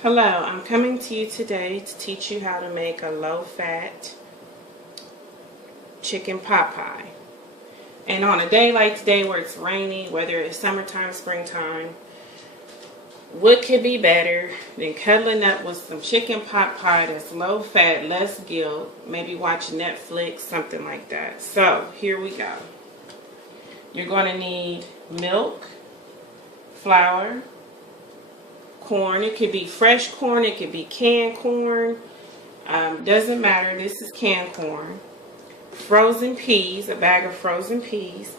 Hello, I'm coming to you today to teach you how to make a low-fat chicken pot pie. And on a day like today where it's rainy, whether it's summertime, springtime, what could be better than cuddling up with some chicken pot pie that's low-fat, less guilt, maybe watch Netflix, something like that. So, here we go. You're going to need milk, flour, corn. It could be fresh corn, it could be canned corn, doesn't matter. This is canned corn. Frozen peas, a bag of frozen peas.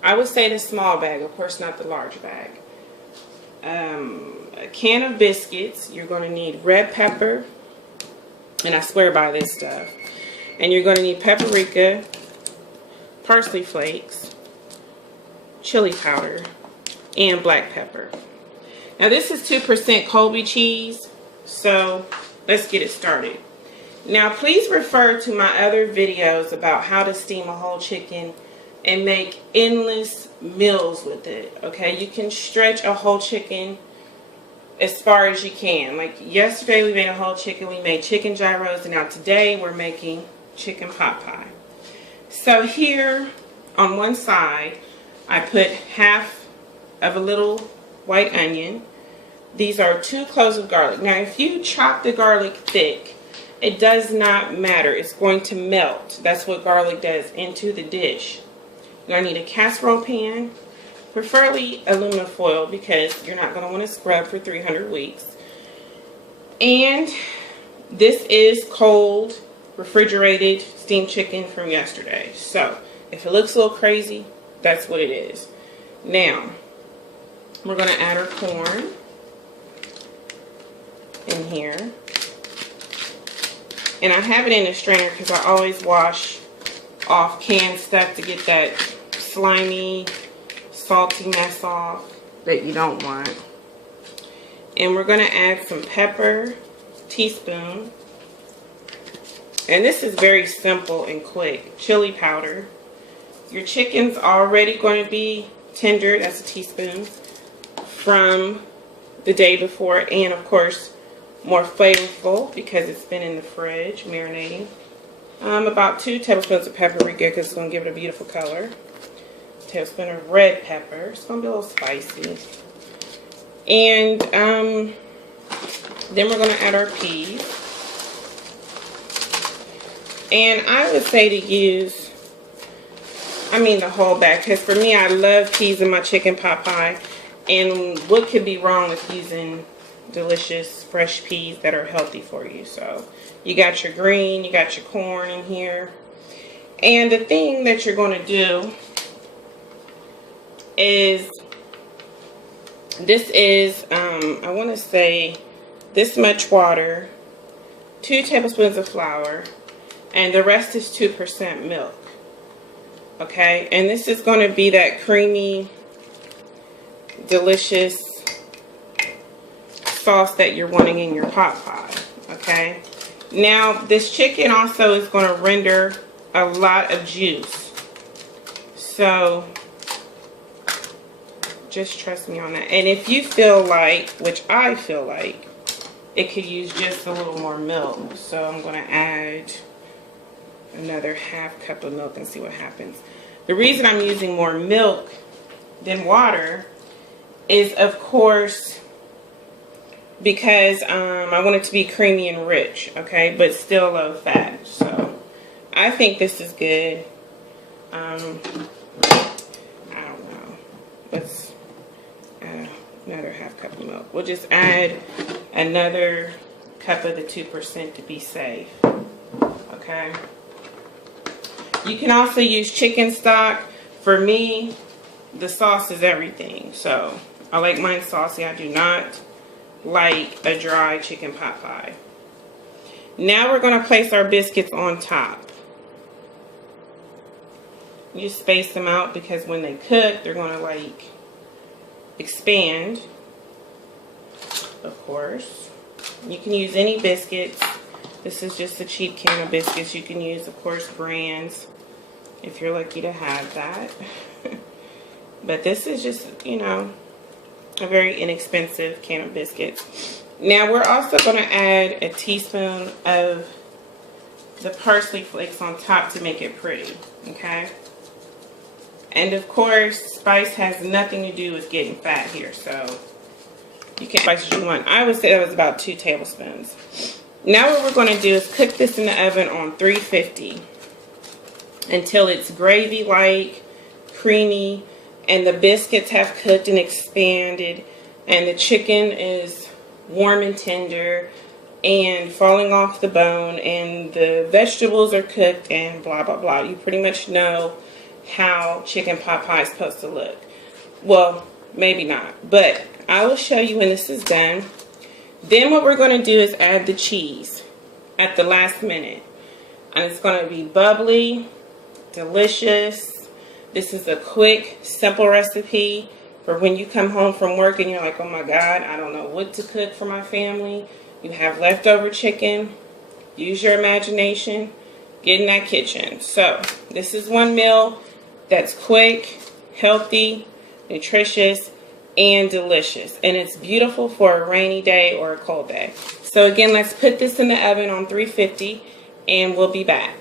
I would say the small bag, of course not the large bag. A can of biscuits. You're going to need red pepper, and I swear by this stuff. And you're going to need paprika, parsley flakes, chili powder, and black pepper. Now this is 2% Colby cheese, so let's get it started. Now please refer to my other videos about how to steam a whole chicken and make endless meals with it, okay? You can stretch a whole chicken as far as you can. Like yesterday we made a whole chicken, we made chicken gyros, and now today we're making chicken pot pie. So here on one side, I put half of a little white onion. These are 2 cloves of garlic. Now if you chop the garlic thick, it does not matter. It's going to melt. That's what garlic does into the dish. You're going to need a casserole pan, preferably aluminum foil because you're not going to want to scrub for 300 weeks. And this is cold, refrigerated steamed chicken from yesterday. So if it looks a little crazy, that's what it is. Now, we're going to add our corn in here. And I have it in a strainer because I always wash off canned stuff to get that slimy, salty mess off that you don't want. And we're going to add some pepper, teaspoon. And this is very simple and quick. Chili powder. Your chicken's already going to be tender, that's a teaspoon, from the day before, and of course more flavorful because it's been in the fridge marinating. About 2 tablespoons of paprika because it's going to give it a beautiful color. A tablespoon of red pepper. It's going to be a little spicy. And then we're going to add our peas. And I would say to use, the whole bag, because for me, I love peas in my chicken pot pie. And what could be wrong with using delicious fresh peas that are healthy for you? So you got your green, you got your corn in here. And the thing that you're going to do is, this is, I want to say this much water, 2 tablespoons of flour, and the rest is 2% milk. Okay, and this is going to be that creamy, delicious sauce that you're wanting in your pot pie. Okay, now this chicken also is going to render a lot of juice, so just trust me on that. And if you feel like, which I feel like, it could use just a little more milk, so I'm going to add another half cup of milk and see what happens. The reason I'm using more milk than water is, of course, because I want it to be creamy and rich, okay, but still low fat. So I think this is good. I don't know. Let's add another half cup of milk. We'll just add another cup of the 2% to be safe. Okay. You can also use chicken stock. For me, the sauce is everything. So I like mine saucy. I do not like a dry chicken pot pie. Now we're going to place our biscuits on top. You just space them out because when they cook, they're going to like expand. Of course, you can use any biscuits. This is just a cheap can of biscuits. You can use, of course, brands if you're lucky to have that. But this is just, a very inexpensive can of biscuits. Now we're also going to add a teaspoon of the parsley flakes on top to make it pretty, okay? And of course, spice has nothing to do with getting fat here, so you can spice as you want. I would say that was about 2 tablespoons. Now what we're going to do is cook this in the oven on 350 until it's gravy-like, creamy, and the biscuits have cooked and expanded, and the chicken is warm and tender and falling off the bone, and the vegetables are cooked, and blah blah blah. You pretty much know how chicken pot pie is supposed to look. Well, maybe not, but I will show you when this is done. Then what we're going to do is add the cheese at the last minute, and it's going to be bubbly, delicious. This is a quick, simple recipe for when you come home from work and you're like, oh my God, I don't know what to cook for my family. You have leftover chicken. Use your imagination. Get in that kitchen. So this is one meal that's quick, healthy, nutritious, and delicious. And it's beautiful for a rainy day or a cold day. So again, let's put this in the oven on 350 and we'll be back.